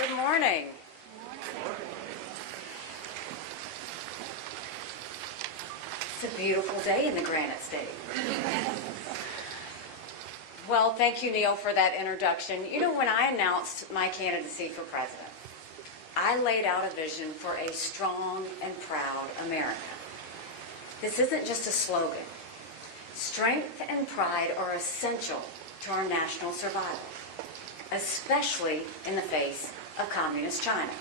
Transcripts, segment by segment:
Good morning. It's a beautiful day in the Granite State. Well, thank you, Neil, for that introduction. You know, when I announced my candidacy for president, I laid out a vision for a strong and proud America. This isn't just a slogan. Strength and pride are essential to our national survival, especially in the face of communist China.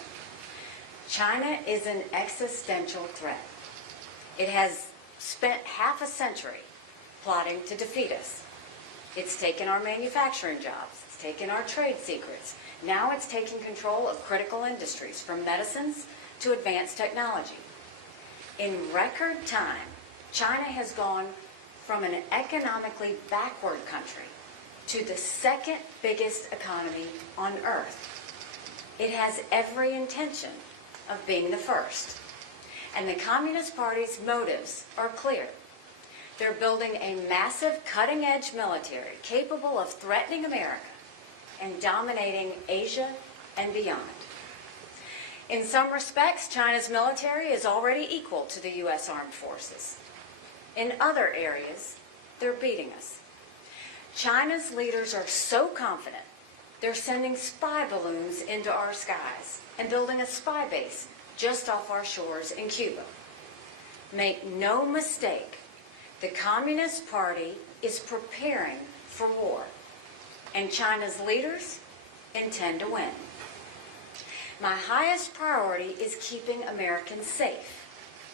China is an existential threat. It has spent half a century plotting to defeat us. It's taken our manufacturing jobs. It's taken our trade secrets. Now it's taking control of critical industries, from medicines to advanced technology. In record time, China has gone from an economically backward country to the second biggest economy on earth. It has every intention of being the first. And the Communist Party's motives are clear. They're building a massive cutting-edge military capable of threatening America and dominating Asia and beyond. In some respects, China's military is already equal to the U.S. Armed Forces. In other areas, they're beating us. China's leaders are so confident, they're sending spy balloons into our skies and building a spy base just off our shores in Cuba. Make no mistake, the Communist Party is preparing for war, and China's leaders intend to win. My highest priority is keeping Americans safe.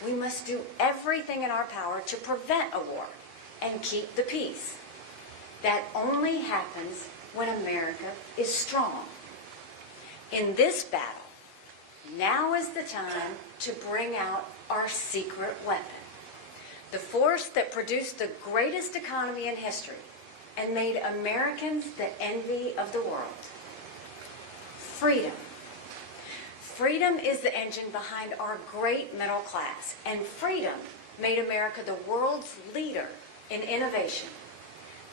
We must do everything in our power to prevent a war and keep the peace. That only happens when America is strong. In this battle, now is the time to bring out our secret weapon, the force that produced the greatest economy in history and made Americans the envy of the world. Freedom. Freedom is the engine behind our great middle class, and freedom made America the world's leader in innovation,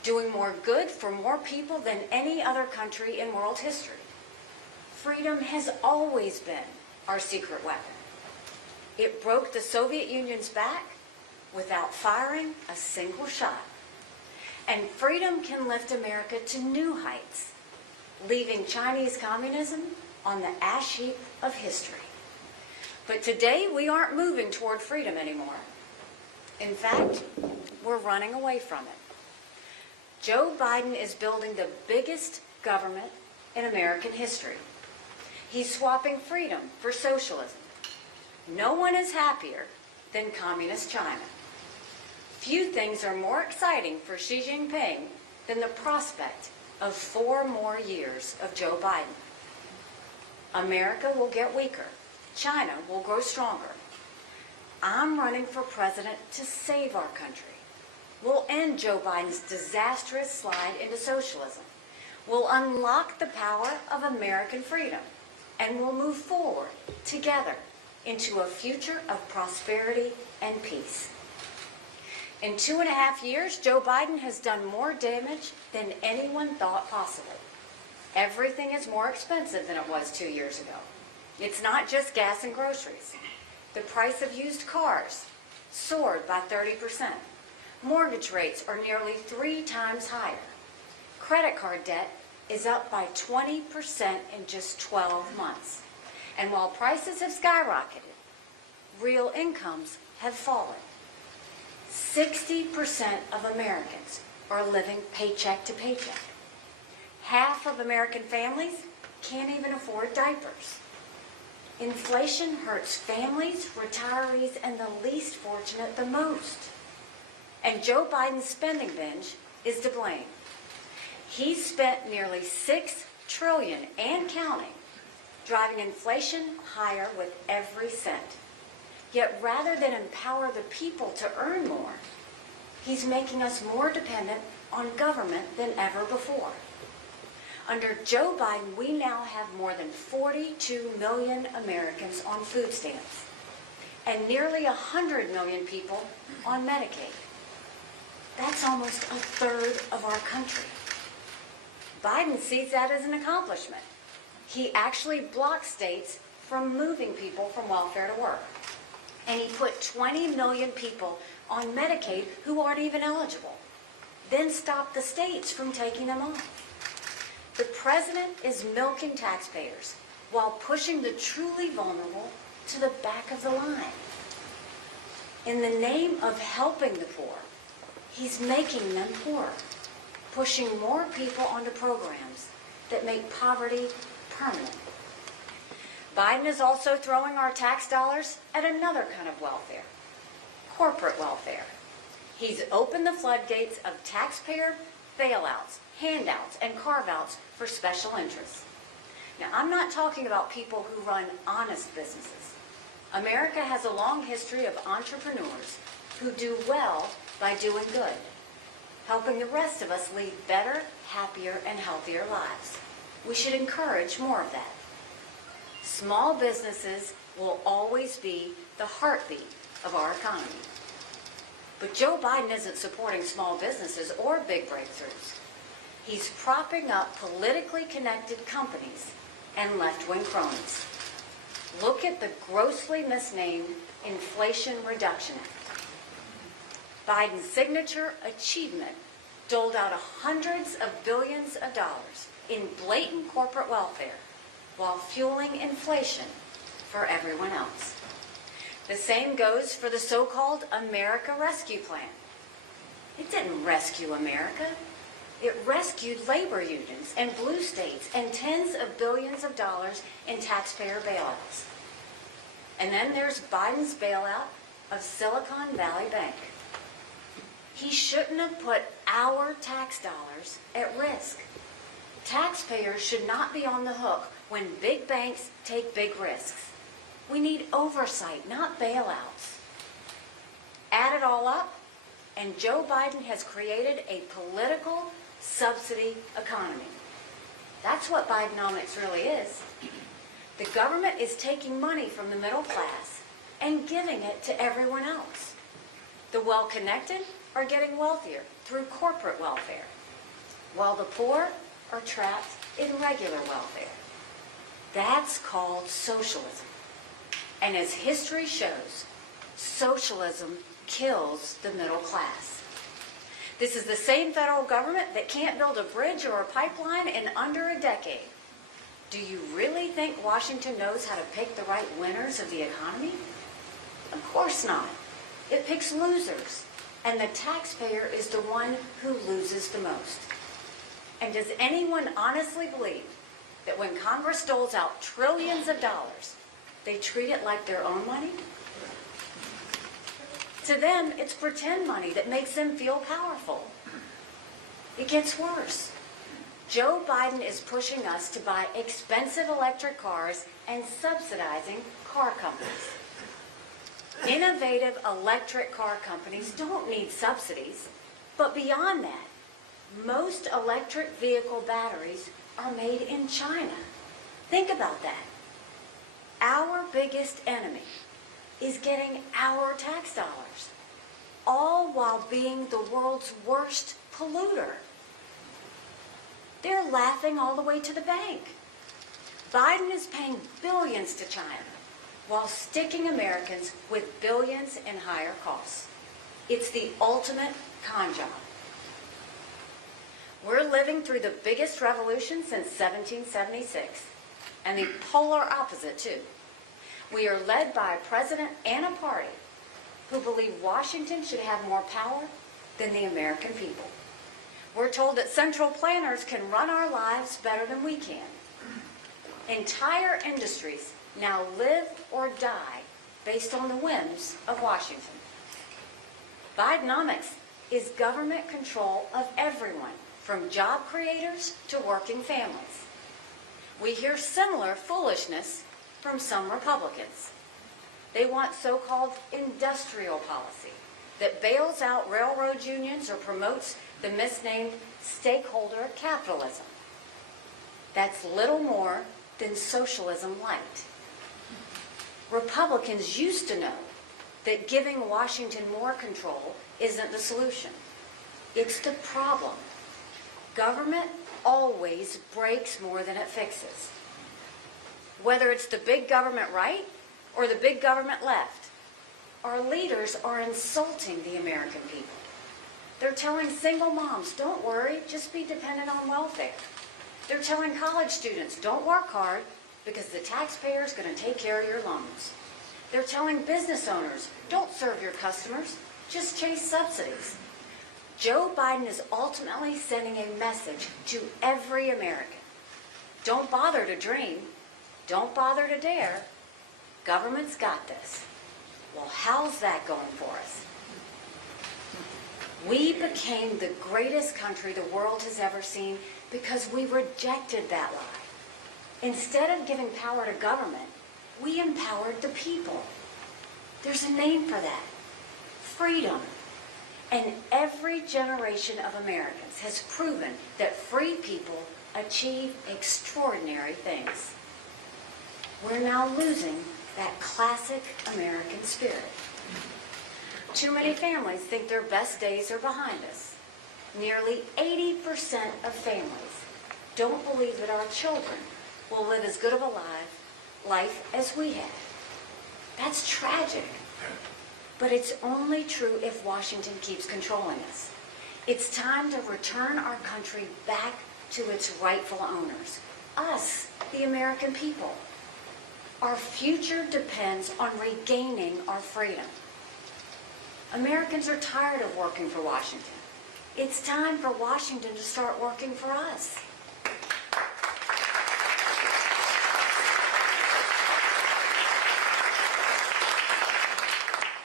doing more good for more people than any other country in world history. Freedom has always been our secret weapon. It broke the Soviet Union's back without firing a single shot. And freedom can lift America to new heights, leaving Chinese communism on the ash heap of history. But today, we aren't moving toward freedom anymore. In fact, we're running away from it. Joe Biden is building the biggest government in American history. He's swapping freedom for socialism. No one is happier than Communist China. Few things are more exciting for Xi Jinping than the prospect of 4 more years of Joe Biden. America will get weaker. China will grow stronger. I'm running for president to save our country. We'll end Joe Biden's disastrous slide into socialism. We'll unlock the power of American freedom, and we'll move forward together into a future of prosperity and peace. In 2.5 years, Joe Biden has done more damage than anyone thought possible. Everything is more expensive than it was 2 years ago. It's not just gas and groceries. The price of used cars soared by 30%. Mortgage rates are nearly 3 times higher. Credit card debt is up by 20% in just 12 months. And while prices have skyrocketed, real incomes have fallen. 60% of Americans are living paycheck to paycheck. Half of American families can't even afford diapers. Inflation hurts families, retirees, and the least fortunate the most. And Joe Biden's spending binge is to blame. He spent nearly $6 trillion and counting, driving inflation higher with every cent. Yet rather than empower the people to earn more, he's making us more dependent on government than ever before. Under Joe Biden, we now have more than 42 million Americans on food stamps and nearly 100 million people on Medicaid. That's almost a third of our country. Biden sees that as an accomplishment. He actually blocked states from moving people from welfare to work. And he put 20 million people on Medicaid who aren't even eligible, then stopped the states from taking them on. The president is milking taxpayers while pushing the truly vulnerable to the back of the line. In the name of helping the poor, he's making them poorer, pushing more people onto programs that make poverty permanent. Biden is also throwing our tax dollars at another kind of welfare, corporate welfare. He's opened the floodgates of taxpayer bailouts, handouts, and carve-outs for special interests. Now, I'm not talking about people who run honest businesses. America has a long history of entrepreneurs who do well by doing good, helping the rest of us lead better, happier, and healthier lives. We should encourage more of that. Small businesses will always be the heartbeat of our economy. But Joe Biden isn't supporting small businesses or big breakthroughs. He's propping up politically connected companies and left-wing cronies. Look at the grossly misnamed Inflation Reduction Act. Biden's signature achievement doled out hundreds of billions of dollars in blatant corporate welfare while fueling inflation for everyone else. The same goes for the so-called America Rescue Plan. It didn't rescue America. It rescued labor unions and blue states and tens of billions of dollars in taxpayer bailouts. And then there's Biden's bailout of Silicon Valley Bank. He shouldn't have put our tax dollars at risk. Taxpayers should not be on the hook when big banks take big risks. We need oversight, not bailouts. Add it all up, and Joe Biden has created a political subsidy economy. That's what bidenomics really is. The government is taking money from the middle class and giving it to everyone else. The well-connected are getting wealthier through corporate welfare, while the poor are trapped in regular welfare. That's called socialism. And as history shows, socialism kills the middle class. This is the same federal government that can't build a bridge or a pipeline in under a decade. Do you really think Washington knows how to pick the right winners of the economy? Of course not. It picks losers, and the taxpayer is the one who loses the most. And does anyone honestly believe that when Congress doles out trillions of dollars, they treat it like their own money? To them, it's pretend money that makes them feel powerful. It gets worse. Joe Biden is pushing us to buy expensive electric cars and subsidizing car companies. Innovative electric car companies don't need subsidies, but beyond that, most electric vehicle batteries are made in China. Think about that. Our biggest enemy is getting our tax dollars, all while being the world's worst polluter. They're laughing all the way to the bank. Biden is paying billions to China while sticking Americans with billions in higher costs. It's the ultimate con job. We're living through the biggest revolution since 1776, and the polar opposite, too. We are led by a president and a party who believe Washington should have more power than the American people. We're told that central planners can run our lives better than we can. Entire industries now live or die based on the whims of Washington. Bidenomics is government control of everyone, from job creators to working families. We hear similar foolishness from some Republicans. They want so-called industrial policy that bails out railroad unions or promotes the misnamed stakeholder capitalism. That's little more than socialism light. Republicans used to know that giving Washington more control isn't the solution. It's the problem. Government always breaks more than it fixes. Whether it's the big government right or the big government left, our leaders are insulting the American people. They're telling single moms, don't worry, just be dependent on welfare. They're telling college students, don't work hard because the taxpayer's going to take care of your loans. They're telling business owners, don't serve your customers, just chase subsidies. Joe Biden is ultimately sending a message to every American. Don't bother to dream. Don't bother to dare. Government's got this. Well, how's that going for us? We became the greatest country the world has ever seen because we rejected that lie. Instead of giving power to government, we empowered the people. There's a name for that. Freedom. And every generation of Americans has proven that free people achieve extraordinary things. We're now losing that classic American spirit. Too many families think their best days are behind us. Nearly 80% of families don't believe that our children will live as good of a life as we have. That's tragic. But it's only true if Washington keeps controlling us. It's time to return our country back to its rightful owners, us, the American people. Our future depends on regaining our freedom. Americans are tired of working for Washington. It's time for Washington to start working for us.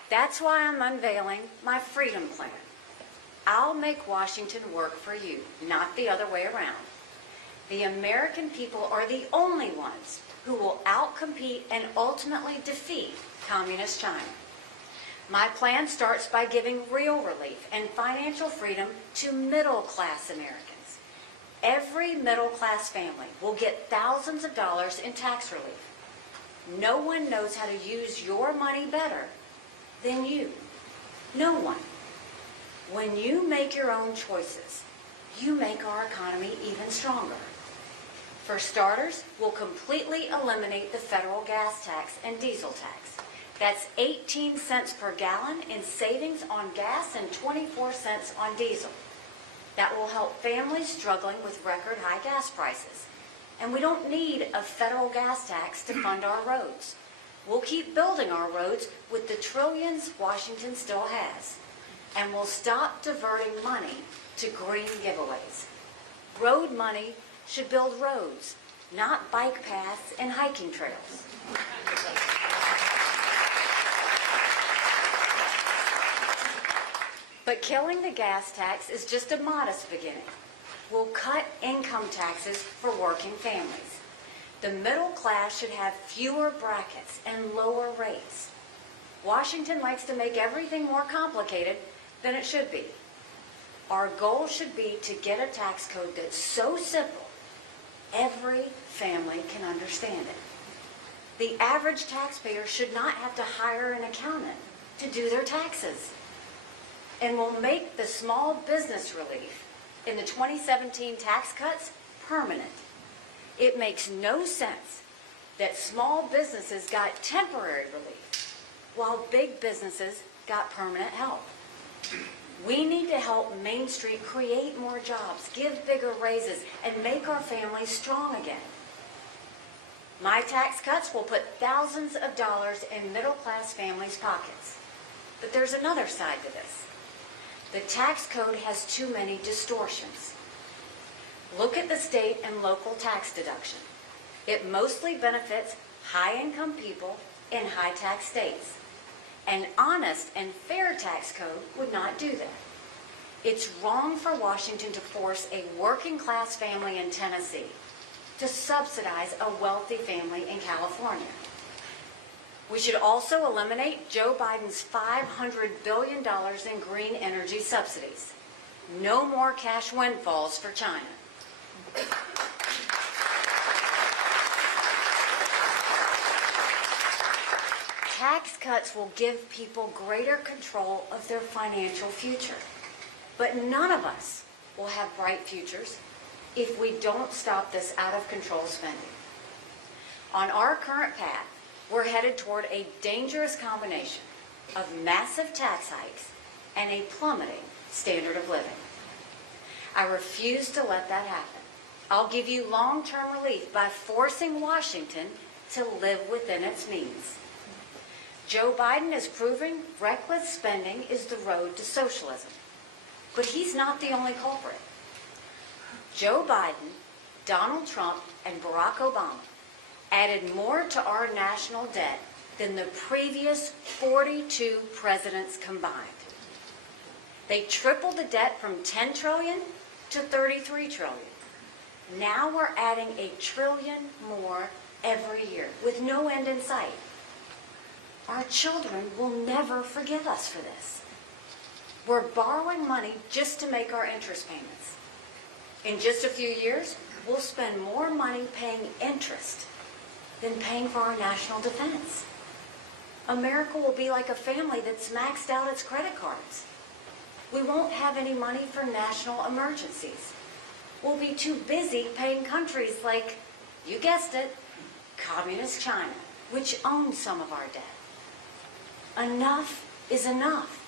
That's why I'm unveiling my freedom plan. I'll make Washington work for you, not the other way around. The American people are the only ones who will outcompete and ultimately defeat Communist China. My plan starts by giving real relief and financial freedom to middle-class Americans. Every middle-class family will get thousands of dollars in tax relief. No one knows how to use your money better than you. No one. When you make your own choices, you make our economy even stronger. For starters, we'll completely eliminate the federal gas tax and diesel tax. That's 18 cents per gallon in savings on gas and 24 cents on diesel. That will help families struggling with record high gas prices. And we don't need a federal gas tax to fund our roads. We'll keep building our roads with the trillions Washington still has. And we'll stop diverting money to green giveaways. Road money should build roads, not bike paths and hiking trails. But killing the gas tax is just a modest beginning. We'll cut income taxes for working families. The middle class should have fewer brackets and lower rates. Washington likes to make everything more complicated than it should be. Our goal should be to get a tax code that's so simple, every family can understand it. The average taxpayer should not have to hire an accountant to do their taxes. And we'll make the small business relief in the 2017 tax cuts permanent. It makes no sense that small businesses got temporary relief while big businesses got permanent help. We need to help Main Street create more jobs, give bigger raises, and make our families strong again. My tax cuts will put thousands of dollars in middle-class families' pockets. But there's another side to this. The tax code has too many distortions. Look at the state and local tax deduction. It mostly benefits high-income people in high-tax states. An honest and fair tax code would not do that. It's wrong for Washington to force a working-class family in Tennessee to subsidize a wealthy family in California. We should also eliminate Joe Biden's $500 billion in green energy subsidies. No more cash windfalls for China. Tax cuts will give people greater control of their financial future. But none of us will have bright futures if we don't stop this out-of-control spending. On our current path, we're headed toward a dangerous combination of massive tax hikes and a plummeting standard of living. I refuse to let that happen. I'll give you long-term relief by forcing Washington to live within its means. Joe Biden is proving reckless spending is the road to socialism. But he's not the only culprit. Joe Biden, Donald Trump, and Barack Obama added more to our national debt than the previous 42 presidents combined. They tripled the debt from $10 trillion to $33 trillion. Now we're adding $1 trillion more every year with no end in sight. Our children will never forgive us for this. We're borrowing money just to make our interest payments. In just a few years, we'll spend more money paying interest than paying for our national defense. America will be like a family that's maxed out its credit cards. We won't have any money for national emergencies. We'll be too busy paying countries like, you guessed it, Communist China, which owns some of our debt. Enough is enough.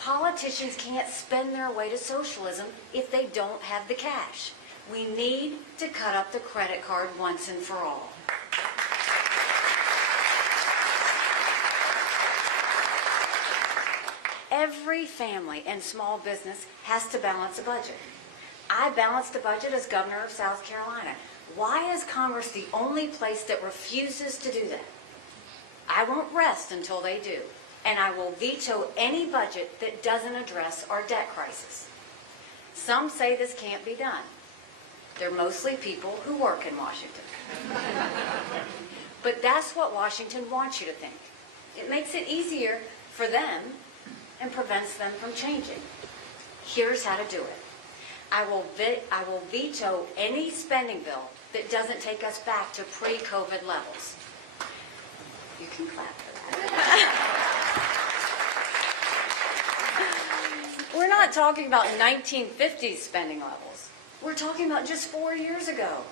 Politicians can't spend their way to socialism if they don't have the cash. We need to cut up the credit card once and for all. Every family and small business has to balance a budget. I balanced a budget as governor of South Carolina. Why is Congress the only place that refuses to do that? I won't rest until they do, and I will veto any budget that doesn't address our debt crisis. Some say this can't be done. They're mostly people who work in Washington. But that's what Washington wants you to think. It makes it easier for them and prevents them from changing. Here's how to do it. I will veto any spending bill that doesn't take us back to pre-COVID levels. You can clap for that. We're not talking about 1950s spending levels. We're talking about just 4 years ago.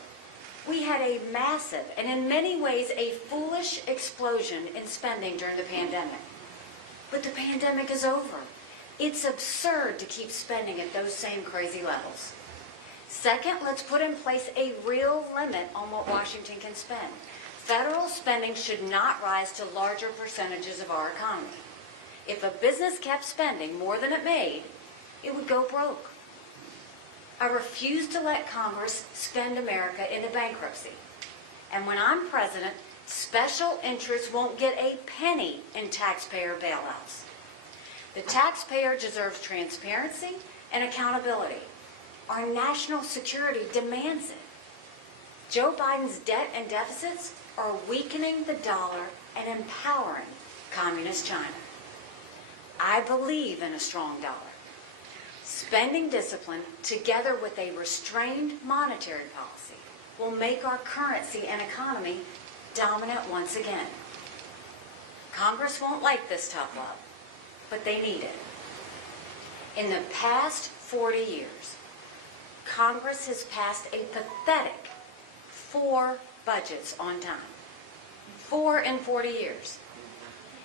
We had a massive, and in many ways a foolish explosion in spending during the pandemic. But the pandemic is over. It's absurd to keep spending at those same crazy levels. Second, let's put in place a real limit on what Washington can spend. Federal spending should not rise to larger percentages of our economy. If a business kept spending more than it made, it would go broke. I refuse to let Congress spend America into bankruptcy. And when I'm president, special interests won't get a penny in taxpayer bailouts. The taxpayer deserves transparency and accountability. Our national security demands it. Joe Biden's debt and deficits are weakening the dollar and empowering Communist China. I believe in a strong dollar. Spending discipline, together with a restrained monetary policy, will make our currency and economy dominant once again. Congress won't like this tough love, but they need it. In the past 40 years, Congress has passed a pathetic 4 budgets on time. 4 in 40 years.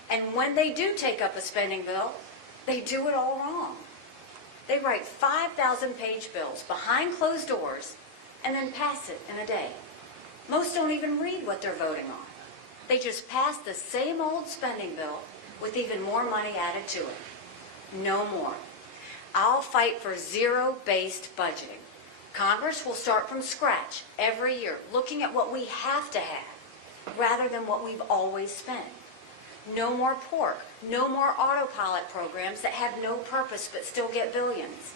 And when they do take up a spending bill, they do it all wrong. They write 5,000-page bills behind closed doors and then pass it in a day. Most don't even read what they're voting on. They just pass the same old spending bill with even more money added to it. No more. I'll fight for zero-based budgeting. Congress will start from scratch every year, looking at what we have to have, rather than what we've always spent. No more pork. No more autopilot programs that have no purpose but still get billions.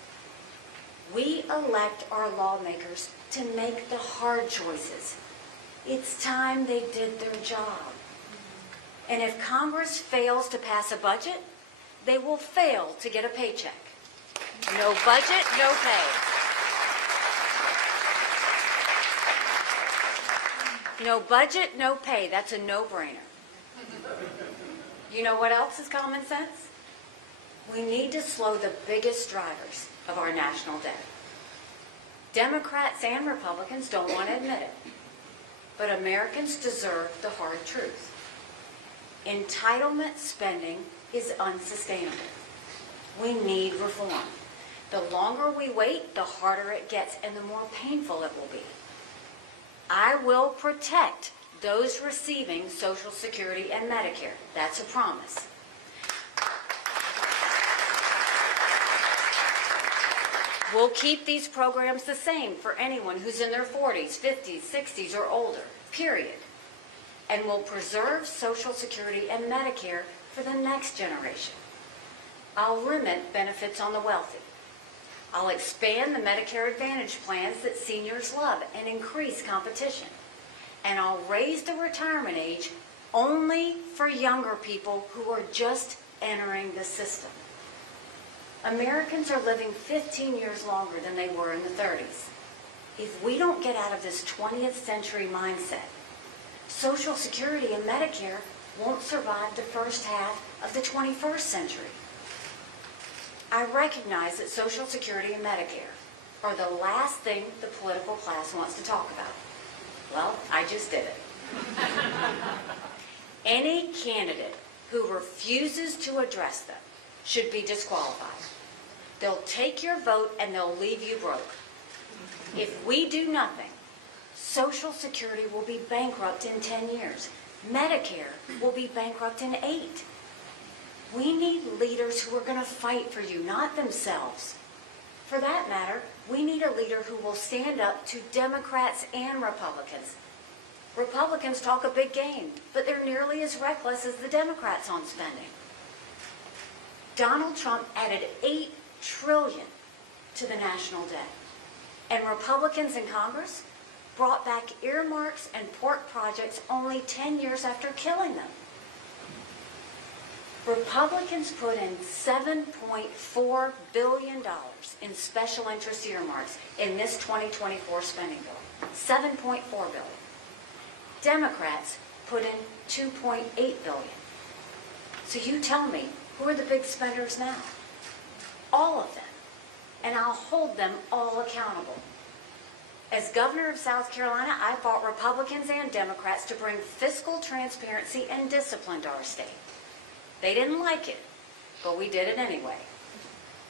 We elect our lawmakers to make the hard choices. It's time they did their job. And if Congress fails to pass a budget, they will fail to get a paycheck. No budget, no pay. No budget, no pay. That's a no-brainer. You know what else is common sense? We need to slow the biggest drivers of our national debt. Democrats and Republicans don't want to admit it. but Americans deserve the hard truth. Entitlement spending is unsustainable. We need reform. The longer we wait, the harder it gets and the more painful it will be. I will protect those receiving Social Security and Medicare. That's a promise. We'll keep these programs the same for anyone who's in their 40s, 50s, 60s, or older, period. And we'll preserve Social Security and Medicare for the next generation. I'll limit benefits on the wealthy. I'll expand the Medicare Advantage plans that seniors love and increase competition. And I'll raise the retirement age only for younger people who are just entering the system. Americans are living 15 years longer than they were in the 30s. If we don't get out of this 20th century mindset, Social Security and Medicare won't survive the first half of the 21st century. I recognize that Social Security and Medicare are the last thing the political class wants to talk about. Well, I just did it. Any candidate who refuses to address them should be disqualified. They'll take your vote and they'll leave you broke. If we do nothing, Social Security will be bankrupt in 10 years. Medicare will be bankrupt in 8. We need leaders who are going to fight for you, not themselves. For that matter, we need a leader who will stand up to Democrats and Republicans. Republicans talk a big game, but they're nearly as reckless as the Democrats on spending. Donald Trump added $8 trillion to the national debt. And Republicans in Congress brought back earmarks and pork projects only 10 years after killing them. Republicans put in $7.4 billion in special interest earmarks in this 2024 spending bill. $7.4 billion. Democrats put in $2.8 billion. So you tell me, who are the big spenders now? All of them. And I'll hold them all accountable. As governor of South Carolina, I fought Republicans and Democrats to bring fiscal transparency and discipline to our state. They didn't like it, but we did it anyway.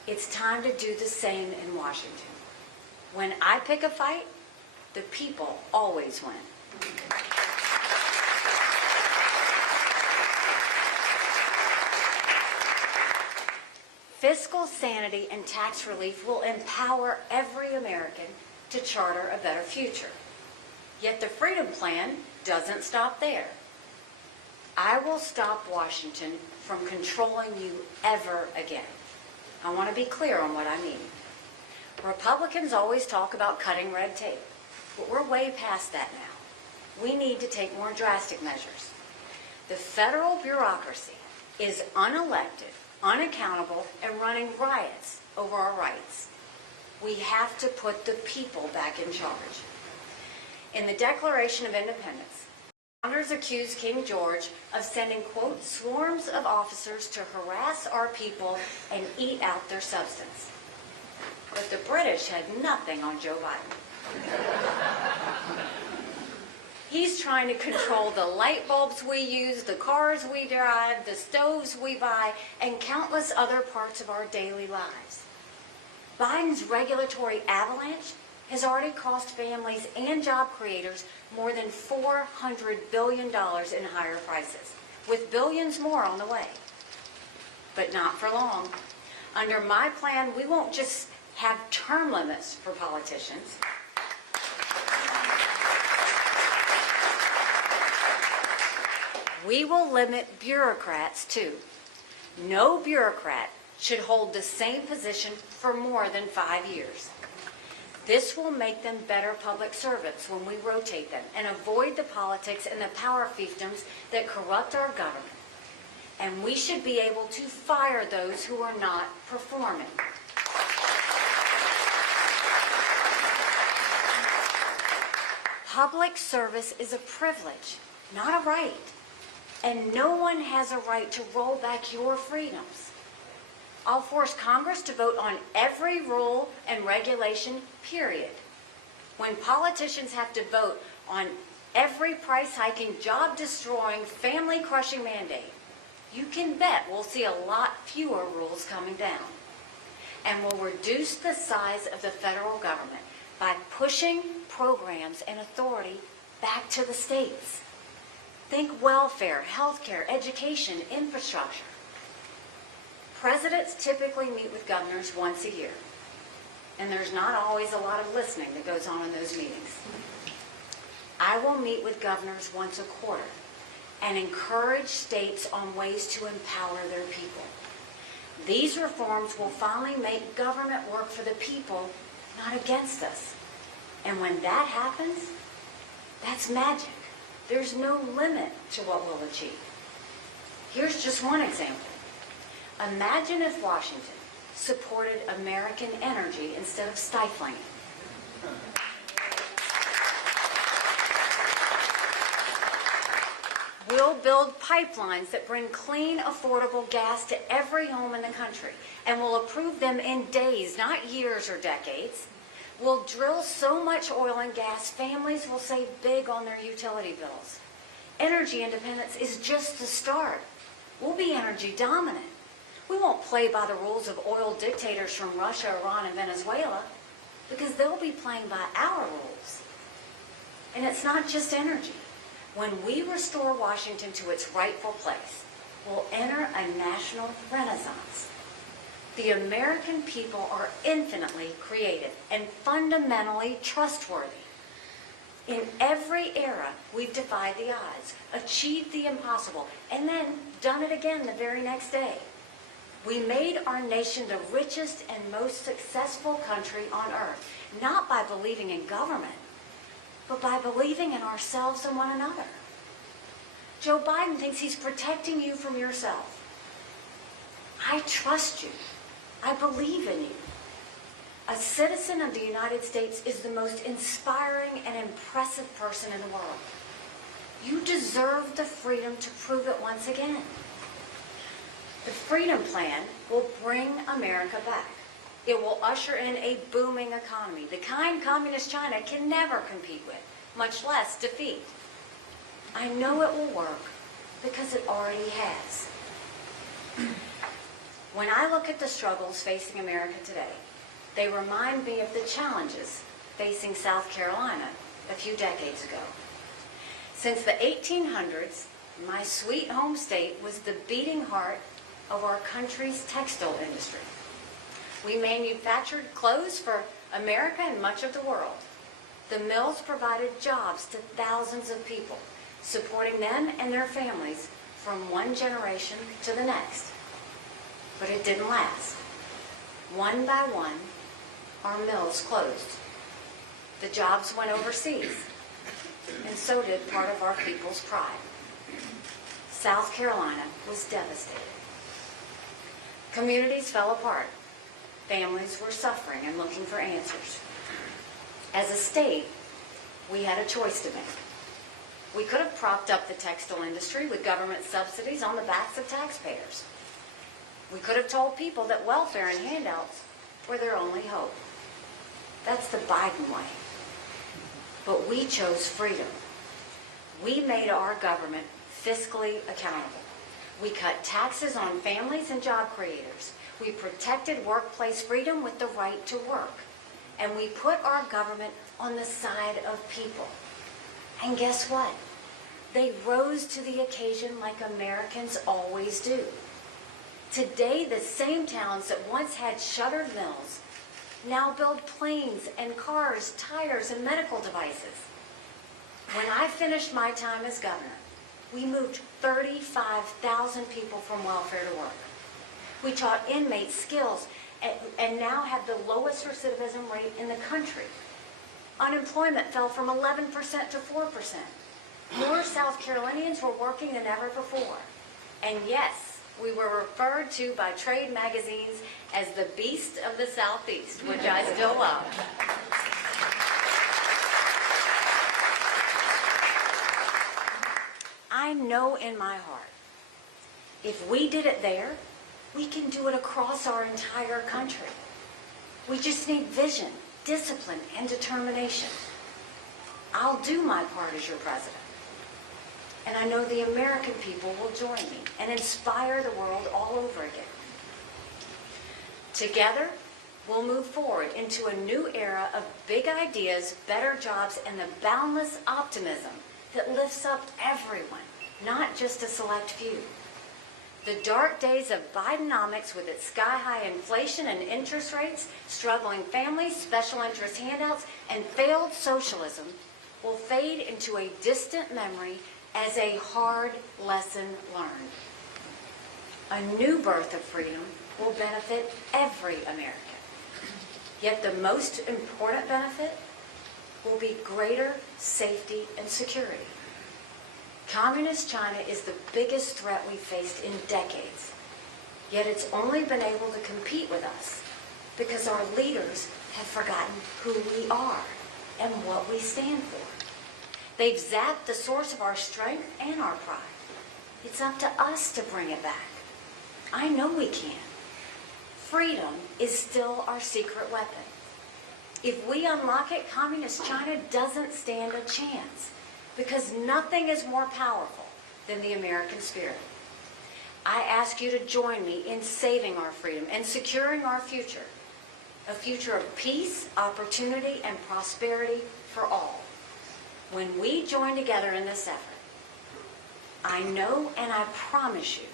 It's time to do the same in Washington. When I pick a fight, the people always win. Fiscal sanity and tax relief will empower every American to charter a better future. Yet the Freedom Plan doesn't stop there. I will stop Washington from controlling you ever again. I want to be clear on what I mean. Republicans always talk about cutting red tape, but we're way past that now. We need to take more drastic measures. The federal bureaucracy is unelected, unaccountable, and running riots over our rights. We have to put the people back in charge. In the Declaration of Independence, founders accused King George of sending, quote, swarms of officers to harass our people and eat out their substance. But the British had nothing on Joe Biden. He's trying to control the light bulbs we use, the cars we drive, the stoves we buy, and countless other parts of our daily lives. Biden's regulatory avalanche has already cost families and job creators more than $400 billion in higher prices, with billions more on the way. But not for long. Under my plan, we won't just have term limits for politicians. We will limit bureaucrats too. No bureaucrat should hold the same position for more than 5 years. This will make them better public servants when we rotate them and avoid the politics and the power fiefdoms that corrupt our government. And we should be able to fire those who are not performing. Public service is a privilege, not a right. And no one has a right to roll back your freedoms. I'll force Congress to vote on every rule and regulation, period. When politicians have to vote on every price-hiking, job-destroying, family-crushing mandate, you can bet we'll see a lot fewer rules coming down. And we'll reduce the size of the federal government by pushing programs and authority back to the states. Think welfare, healthcare, education, infrastructure. Presidents typically meet with governors once a year, and there's not always a lot of listening that goes on in those meetings. I will meet with governors once a quarter and encourage states on ways to empower their people. These reforms will finally make government work for the people, not against us. And when that happens, that's magic. There's no limit to what we'll achieve. Here's just one example. Imagine if Washington supported American energy instead of stifling it. We'll build pipelines that bring clean, affordable gas to every home in the country, and we'll approve them in days, not years or decades. We'll drill so much oil and gas, families will save big on their utility bills. Energy independence is just the start. We'll be energy dominant. We won't play by the rules of oil dictators from Russia, Iran, and Venezuela, because they'll be playing by our rules. And it's not just energy. When we restore Washington to its rightful place, we'll enter a national renaissance. The American people are infinitely creative and fundamentally trustworthy. In every era, we've defied the odds, achieved the impossible, and then done it again the very next day. We made our nation the richest and most successful country on earth, not by believing in government, but by believing in ourselves and one another. Joe Biden thinks he's protecting you from yourself. I trust you. I believe in you. A citizen of the United States is the most inspiring and impressive person in the world. You deserve the freedom to prove it once again. The Freedom Plan will bring America back. It will usher in a booming economy, the kind Communist China can never compete with, much less defeat. I know it will work because it already has. When I look at the struggles facing America today, they remind me of the challenges facing South Carolina a few decades ago. Since the 1800s, my sweet home state was the beating heart of our country's textile industry. We manufactured clothes for America and much of the world. The mills provided jobs to thousands of people, supporting them and their families from one generation to the next. But it didn't last. One by one, our mills closed. The jobs went overseas, and so did part of our people's pride. South Carolina was devastated. Communities fell apart. Families were suffering and looking for answers. As a state, we had a choice to make. We could have propped up the textile industry with government subsidies on the backs of taxpayers. We could have told people that welfare and handouts were their only hope. That's the Biden way. But we chose freedom. We made our government fiscally accountable. We cut taxes on families and job creators. We protected workplace freedom with the right to work. And we put our government on the side of people. And guess what? They rose to the occasion like Americans always do. Today, the same towns that once had shuttered mills now build planes and cars, tires, and medical devices. When I finished my time as governor, we moved 35,000 people from welfare to work. We taught inmates skills and now have the lowest recidivism rate in the country. Unemployment fell from 11% to 4%. More South Carolinians were working than ever before. And yes, we were referred to by trade magazines as the Beast of the Southeast, which I still love. I know in my heart, if we did it there, we can do it across our entire country. We just need vision, discipline, and determination. I'll do my part as your president. And I know the American people will join me and inspire the world all over again. Together, we'll move forward into a new era of big ideas, better jobs, and the boundless optimism that lifts up everyone, not just a select few. The dark days of bidenomics with its sky-high inflation and interest rates, struggling families, special interest handouts, and failed socialism will fade into a distant memory as a hard lesson learned. A new birth of freedom will benefit every American. Yet the most important benefit will be greater safety and security. Communist China is the biggest threat we've faced in decades. Yet it's only been able to compete with us because our leaders have forgotten who we are and what we stand for. They've zapped the source of our strength and our pride. It's up to us to bring it back. I know we can. Freedom is still our secret weapon. If we unlock it, Communist China doesn't stand a chance, because nothing is more powerful than the American spirit. I ask you to join me in saving our freedom and securing our future, a future of peace, opportunity, and prosperity for all. When we join together in this effort, I know and I promise you,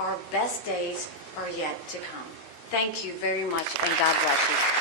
our best days are yet to come. Thank you very much, and God bless you.